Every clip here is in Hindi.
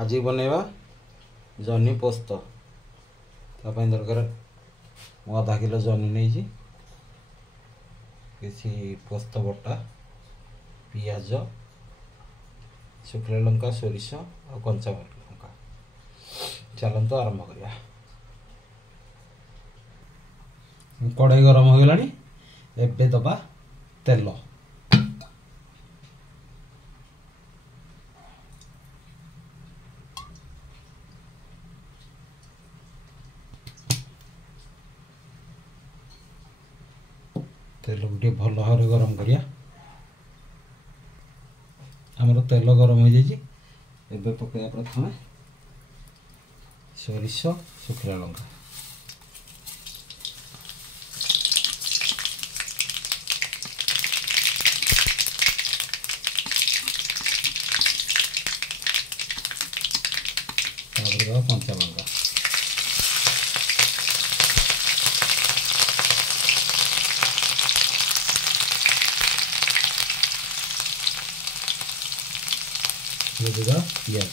आज बनैबा जह्नी पोस्त तापाई दरकार मु आधा किलो जह्नी नहीं किसी पोस्त बटा पियाज शुखला लंका सोरिष और कंचा लंका चलते आरंभ करिया। कढ़ाई गरम हो गलानी एबे दबा तेल तेल गोटे भल भाव गरम करिया। आमर तेल गरम हो जाइए एबे पकड़ा प्रथम सोरिष शुखला लंका कंचा लंका पियाज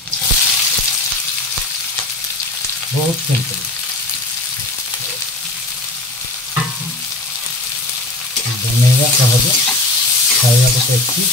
बहुत सिंपल बनेगा सहज खाया तो टेस्टी।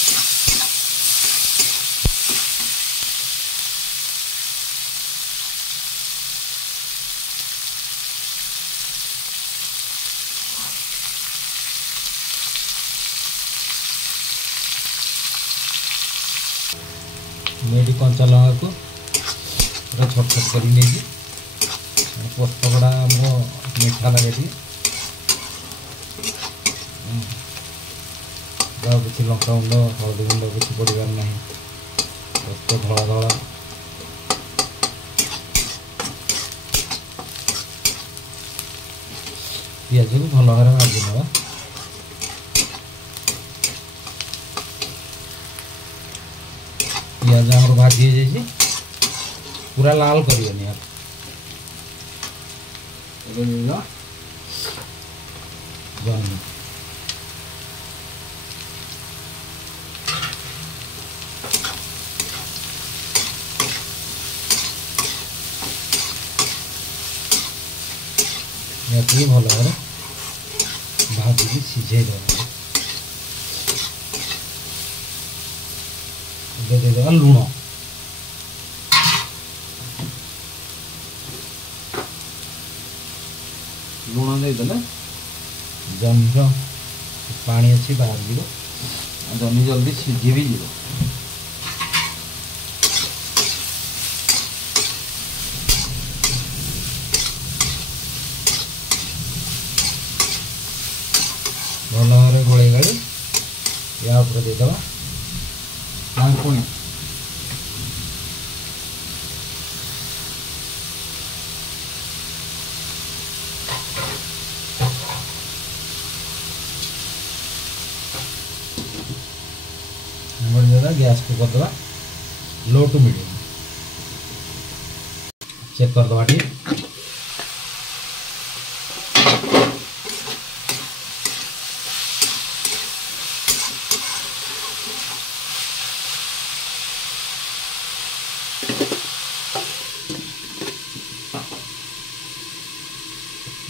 मेरी कंचा लंका को पूरा छोट छोट कर पोस्त गुड़ा मीठा लगे किसी लंका गुंड हलदी गुंड किसी पड़ार ना पोस्त धला धला पियाज को भल भाव भाजी ना पियाज आम भाजी हो जाए पूरा लाल करिए आप जह्नी भल भाव भाजी सीझे देदेगा लुण लुण देदेले जह्नी पानी अच्छी बाहर जीव जह्नी जल्दी सीझी भी जीव। भल भाव गोले गाड़ी या देदेबा पुणी गैस को करदे लो टू मीडियम चेक करदे ठीक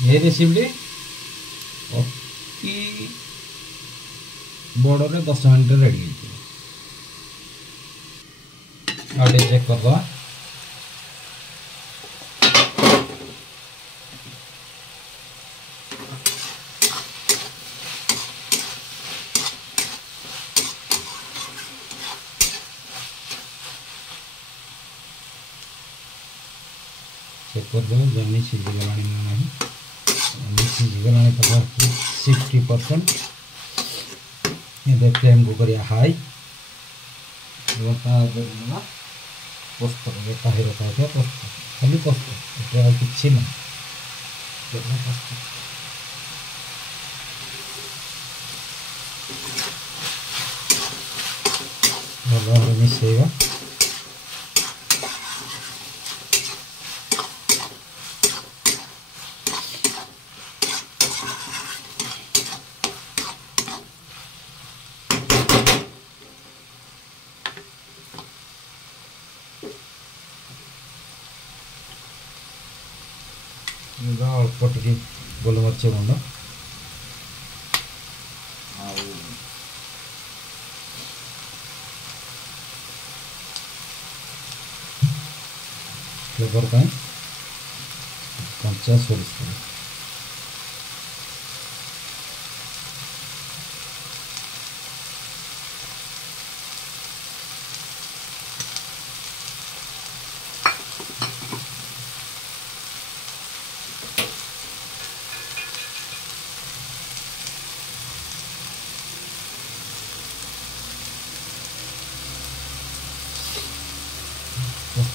ये रेसिपी अति बड़े 10 मिनट रेडी आगे चेक करदे चेक करदे जह्नी सीझीगला ना सीझीगला पाखापाखि 60%। ये फ्लेम को करिया हाई पोस्त बाहर पोस्त खाली पोस्त कि ना भल भाव मिसेगा अल्प टिके गोलमरीच गुंड फ्लेवर पाई कंचा सोरिष तेल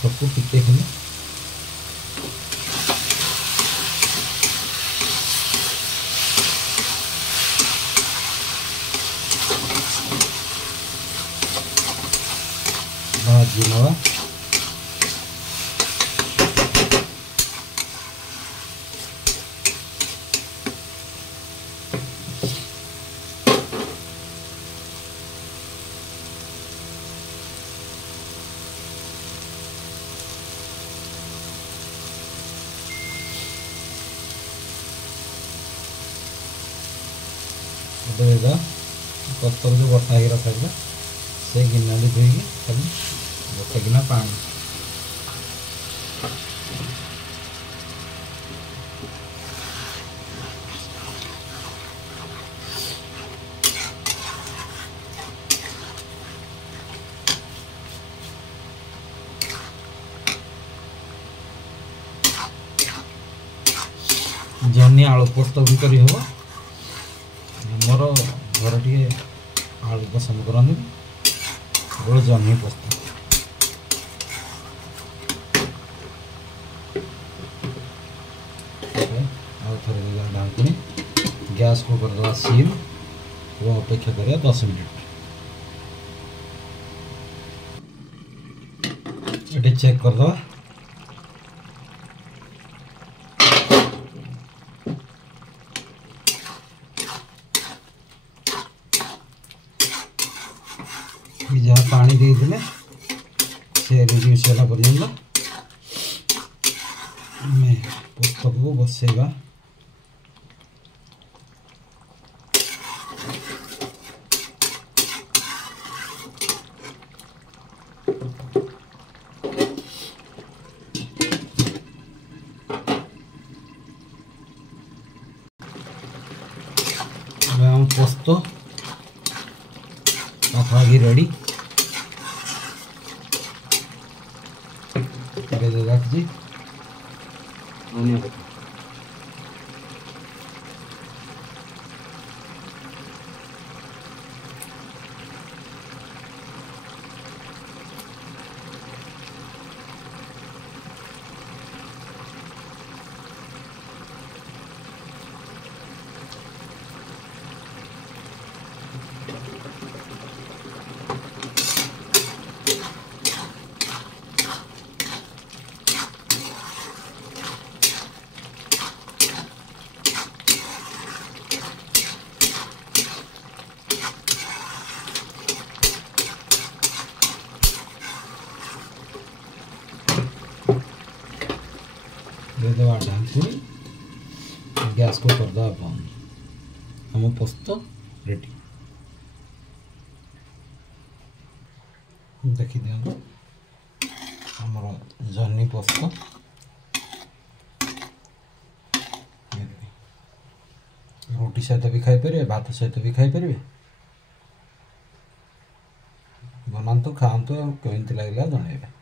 सबको टिके खेले भाजी नवा पत्तर जो बटा ही रखा से गिना धोई खाली गोटे गिना पानी जन्नी आलू पोस्त भी करी हबो मोर घर टे आलू पसंद करनी केवल जन्नी पोस्त थे ढाकुणी गैस को करदे सीम और अपेक्षा करिए 10 मिनट ये चेक करदे जहाँ पानी देदेले से रिड्यूस होला पर्यंत आम पुस्तक को बसैबा पोस्त पाखागी रेडी रखी धन्यवाद। दे देवा ढाकुणी गैस को करदे बंद आम पोस्त रेडी देखी दिखाँ आमर जन्नी पोस्त रोटी सहित भी खाई पारे भात सहित भी खाई पारे बनातु खातु केमती लगे जनइबे।